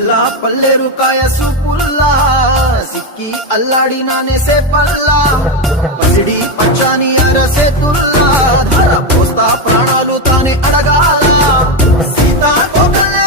పిల్ల పల్లెరు కాయ సూపుల్లా సిక్కి అల్లాడినానే సేపల్లా పసిడి పచ్చాని అరసేతుల్లా ధర పోస్తా ప్రాణాలు తానే అడగాల సీతా కోకలే